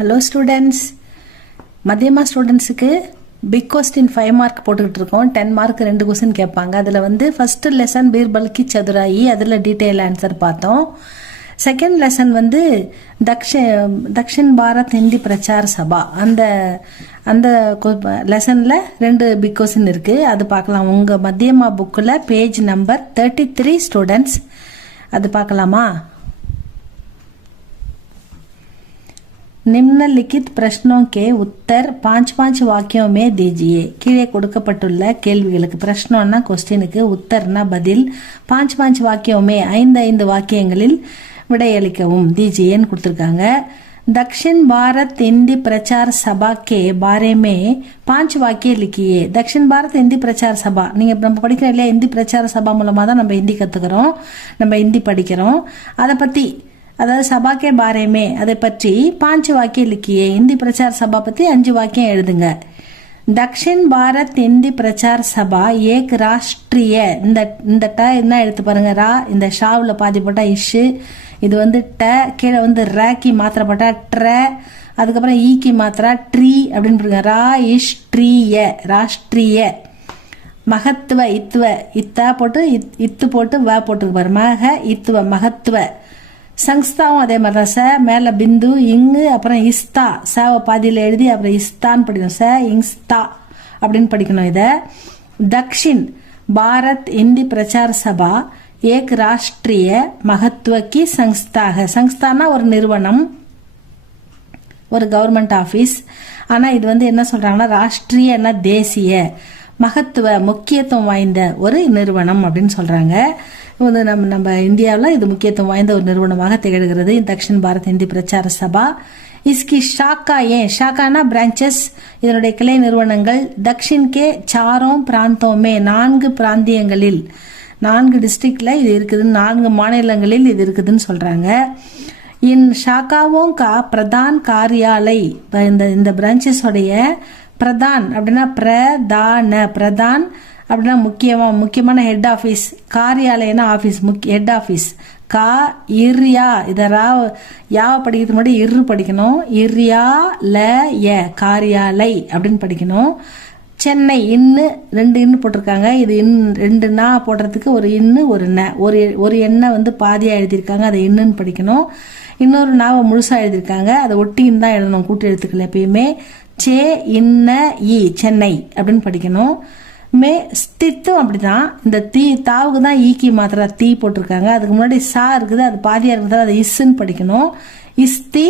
Hello students, மத்தியமா ஸ்டூடெண்ட்ஸுக்கு big question 5 mark போட்டுக்கிட்டு இருக்கோம். 10 மார்க் 2 கொஸ்டின் கேட்பாங்க. அதில் வந்து ஃபர்ஸ்ட் லெசன் பீர்பல் கி சதுராயி, அதில் டீட்டெயில் ஆன்சர் பார்த்தோம். செகண்ட் லெசன் வந்து தக்ஷின் பாரத் ஹிந்தி பிரச்சார் சபா, அந்த லெசனில் 2 பிக் கொஸ்டின் இருக்குது. அது பார்க்கலாம். உங்கள் மத்தியமா புக்கில் பேஜ் நம்பர் 33 ஸ்டூடெண்ட்ஸ். அது பார்க்கலாமா? निम्नलिखित प्रश्नों के उत्तर 5 वाक्यों में दीजिए. கீழே கொடுக்கப்பட்டுள்ள கேள்விகளுக்கு பிரஷ்னம்னா கொஸ்டினுக்கு, உத்தர்னா பதில், 5 வாக்கியமே 5 வாக்கியங்களில் விடையளிக்கவும். दीजिएன்னு கொடுத்துருக்காங்க. दक्षिण भारत हिंदी प्रचार सभा के बारे में 5 वाक्य लिखिए. दक्षिण भारत हिंदी प्रचार सभा, நீங்க நம்ம படிக்கிறோம் இல்லையா, ஹிந்தி பிரச்சார சபா மூலமா தான் நம்ம ஹிந்தி கத்துக்கிறோம், நம்ம ஹிந்தி படிக்கிறோம். அதை பத்தி, அதாவது சபா கே பாரேமே, அதை பற்றி 5 வாக்கியம் லிக்கியே. இந்தி பிரச்சார சபா பத்தி 5 வாக்கியம் எழுதுங்க. தக்ஷின் பாரத் இந்தி பிரச்சார சபா ஏக் ராஷ்டிரிய, இந்த ட என்ன எடுத்து பாருங்க, ரா, இந்த ஷாவில் பாதி போட்டா இஷு, இது வந்து ட, கீழே வந்து ரேக்கி மாத்திரை போட்டா ட்ர, அதுக்கப்புறம் ஈக்கி மாத்திரா ட்ரீ அப்படின்னு போடுங்க. ரா இஷ் ட்ரீய, ராஷ்டிரிய. மகத்துவ, இத்துவ, இத்தா போட்டு இத்து போட்டு வ போட்டு பாரு, மக இத்துவ, மகத்துவ. சங்ஸ்தாவும் அதே மாதிரி தான். ச மேல பிந்து, இங்கு, அப்புறம் இஸ்தா, சவ பாதியில் எழுதி அப்புறம் இஸ்தான்னு படிக்கணும். ச இங்ஸ்தா அப்படின்னு படிக்கணும். இதை தக்ஷின் பாரத் இந்தி பிரச்சார சபா ஏக் ராஷ்டிரிய மகத்துவ கி சங்ஸ்தாக. சங்ஸ்தானா ஒரு நிறுவனம், ஒரு கவர்மெண்ட் ஆஃபீஸ். ஆனால் இது வந்து என்ன சொல்றாங்கன்னா, ராஷ்டிரியன்னா தேசிய, மகத்துவ முக்கியத்துவம் வாய்ந்த ஒரு நிறுவனம் அப்படின்னு சொல்றாங்க. வந்து நம்ம இந்தியாவில் இது முக்கியத்துவம் வாய்ந்த ஒரு நிறுவனமாக திகழ்கிறது தக்ஷின் பாரத் ஹிந்தி பிரச்சார சபா. இஸ்கி ஷாக்கா, ஏன் ஷாக்கானா பிரான்ச்சஸ், இதனுடைய கிளை நிறுவனங்கள் தக்ஷின் கே சாரோம் பிராந்தோமே, 4 பிராந்தியங்களில், 4 டிஸ்ட்ரிக்ட்ல இது இருக்குதுன்னு, 4 மாநிலங்களில் இது இருக்குதுன்னு சொல்றாங்க. இன் ஷாக்காவோं का प्रधान कार्यालय, இந்த பிரான்ச்சஸோடைய பிரதான் அப்படின்னா பிரதான, பிரதான் அப்படின்னா முக்கியமான ஹெட் ஆஃபீஸ், காரியாலயனா ஆஃபீஸ், ஹெட் ஆஃபீஸ். கா இர்யா, இதை யாவை படிக்கிறது முன்னாடி இரு படிக்கணும். இர்யா ல ய, காரியாலை அப்படின்னு படிக்கணும். சென்னை, இன்னு 2 இன்னு போட்டிருக்காங்க. இது 2 நா போடுறதுக்கு ஒரு இன்னு ஒரு ந, ஒரு எண்ணெய் வந்து பாதியா எழுதியிருக்காங்க, அதை இன்னுன்னு படிக்கணும். இன்னொரு நாவை முழுசா எழுதியிருக்காங்க, அதை ஒட்டின்னு தான் எழுதணும், கூட்டு எழுத்துக்கள் எப்பயுமே. சே இன்ன இ, சென்னை அப்படின்னு படிக்கணும். மே ஸ்தித்தும் அப்படிதான். இந்த தாவுக்கு தான் ஈக்கி மாத்திரா தீ போட்டிருக்காங்க. அதுக்கு முன்னாடி சா இருக்குது, அது பாதியா இருக்கிறதா அதை இஸ்ன்னு படிக்கணும். இஸ்தி